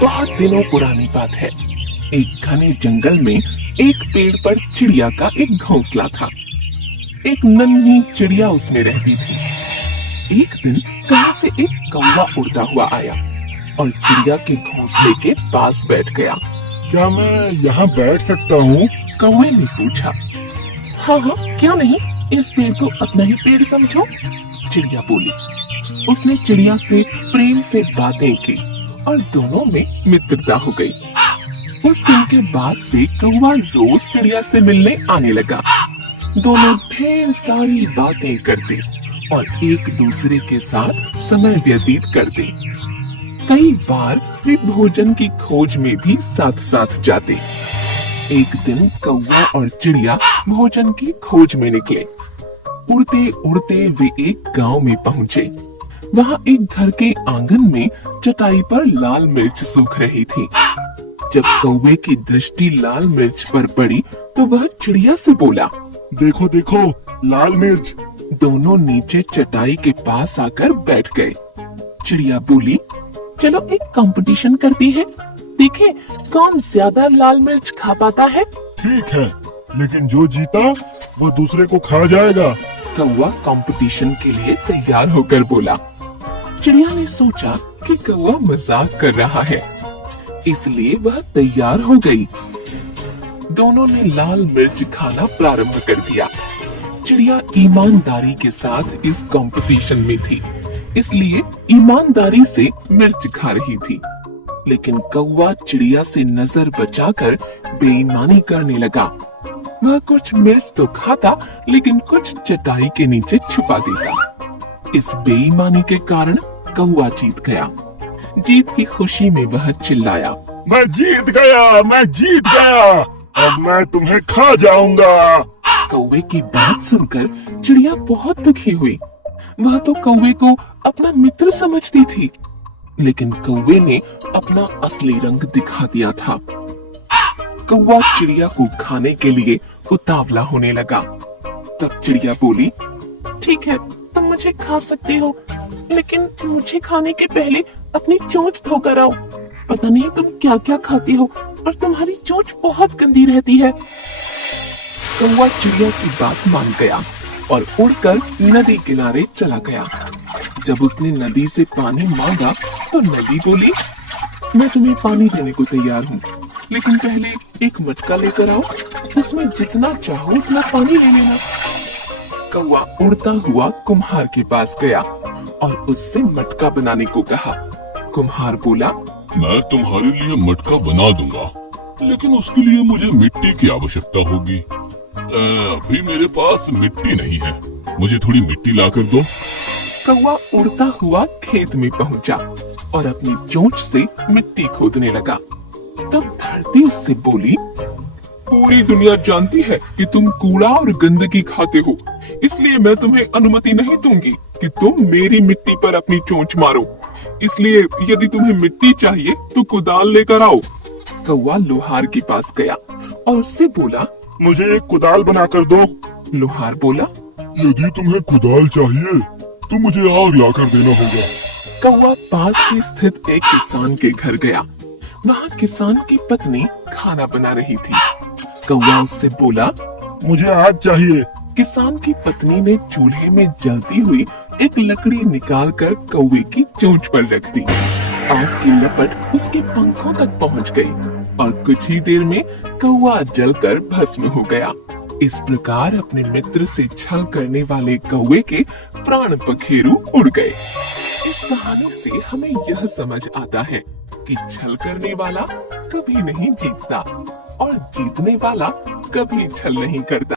बहुत दिनों पुरानी बात है। एक घने जंगल में एक पेड़ पर चिड़िया का एक घोंसला था। एक नन्ही चिड़िया उसमें रहती थी। एक दिन कहीं से एक कौवा उड़ता हुआ आया और चिड़िया के घोंसले के पास बैठ गया। क्या मैं यहाँ बैठ सकता हूँ? कौवे ने पूछा। हाँ हाँ, क्यों नहीं, इस पेड़ को अपना ही पेड़ समझो, चिड़िया बोली। उसने चिड़िया से प्रेम से बातें की और दोनों में मित्रता हो गई। उस दिन के बाद से कौवा रोज चिड़िया से मिलने आने लगा। दोनों ढेर सारी बातें करते और एक दूसरे के साथ समय व्यतीत करते। कई बार वे भोजन की खोज में भी साथ साथ जाते। एक दिन कौवा और चिड़िया भोजन की खोज में निकले। उड़ते उड़ते वे एक गांव में पहुंचे। वहां एक घर के आंगन में चटाई पर लाल मिर्च सूख रही थी। जब कौवे की दृष्टि लाल मिर्च पर पड़ी तो वह चिड़िया से बोला, देखो देखो, लाल मिर्च। दोनों नीचे चटाई के पास आकर बैठ गए। चिड़िया बोली, चलो एक कंपटीशन करती है, देखें कौन ज्यादा लाल मिर्च खा पाता है। ठीक है, लेकिन जो जीता वो दूसरे को खा जाएगा। कौवा कंपटीशन के लिए तैयार होकर बोला। चिड़िया ने सोचा कि कौवा मजाक कर रहा है, इसलिए वह तैयार हो गई। दोनों ने लाल मिर्च खाना प्रारंभ कर दिया। चिड़िया ईमानदारी के साथ इस कंपटीशन में थी, इसलिए ईमानदारी से मिर्च खा रही थी। लेकिन कौवा चिड़िया से नजर बचाकर बेईमानी करने लगा। वह कुछ मिर्च तो खाता, लेकिन कुछ चटाई के नीचे छुपा देता। इस बेईमानी के कारण कौवा जीत गया। जीत की खुशी में वह चिल्लाया, मैं जीत गया, मैं जीत गया, अब मैं तुम्हें खा जाऊंगा। कौवे की बात सुनकर चिड़िया बहुत दुखी हुई। वह तो कौवे को अपना मित्र समझती थी, लेकिन कौवे ने अपना असली रंग दिखा दिया था। कौवा चिड़िया को खाने के लिए उतावला होने लगा। तब चिड़िया बोली, ठीक है, तुम मुझे खा सकते हो, लेकिन मुझे खाने के पहले अपनी चोंच धोकर आओ। पता नहीं तुम क्या क्या खाती हो और तुम्हारी चोंच बहुत गंदी रहती है। कौवा चिड़िया की बात मान गया और उड़कर नदी किनारे चला गया। जब उसने नदी से पानी मांगा तो नदी बोली, मैं तुम्हें पानी देने को तैयार हूँ, लेकिन पहले एक मटका लेकर आओ, उसमें जितना चाहो उतना पानी ले लेना। कौवा उड़ता हुआ कुम्हार के पास गया और उससे मटका बनाने को कहा। कुम्हार बोला, मैं तुम्हारे लिए मटका बना दूंगा, लेकिन उसके लिए मुझे मिट्टी की आवश्यकता होगी। अभी मेरे पास मिट्टी नहीं है, मुझे थोड़ी मिट्टी लाकर दो। कौवा उड़ता हुआ खेत में पहुंचा और अपनी चोंच से मिट्टी खोदने लगा। तब धरती उससे बोली, पूरी दुनिया जानती है कि तुम कूड़ा और गंदगी खाते हो, इसलिए मैं तुम्हें अनुमति नहीं दूंगी कि तुम मेरी मिट्टी पर अपनी चोंच मारो। इसलिए यदि तुम्हें मिट्टी चाहिए तो कुदाल लेकर आओ। कौवा लोहार के पास गया और उससे बोला, मुझे एक कुदाल बनाकर दो। लोहार बोला, यदि तुम्हें कुदाल चाहिए तो मुझे आग लाकर देना होगा। कौवा पास ही स्थित एक किसान के घर गया। वहाँ किसान की पत्नी खाना बना रही थी। कौवा उससे बोला, मुझे आग चाहिए। किसान की पत्नी ने चूल्हे में जलती हुई एक लकड़ी निकालकर कौवे की चोंच पर रख दी। आग की लपट उसके पंखों तक पहुँच गई और कुछ ही देर में कौवा जलकर भस्म हो गया। इस प्रकार अपने मित्र से छल करने वाले कौवे के प्राण पखेरु उड़ गए। इस कहानी से हमें यह समझ आता है कि छल करने वाला कभी नहीं जीतता और जीतने वाला कभी छल नहीं करता।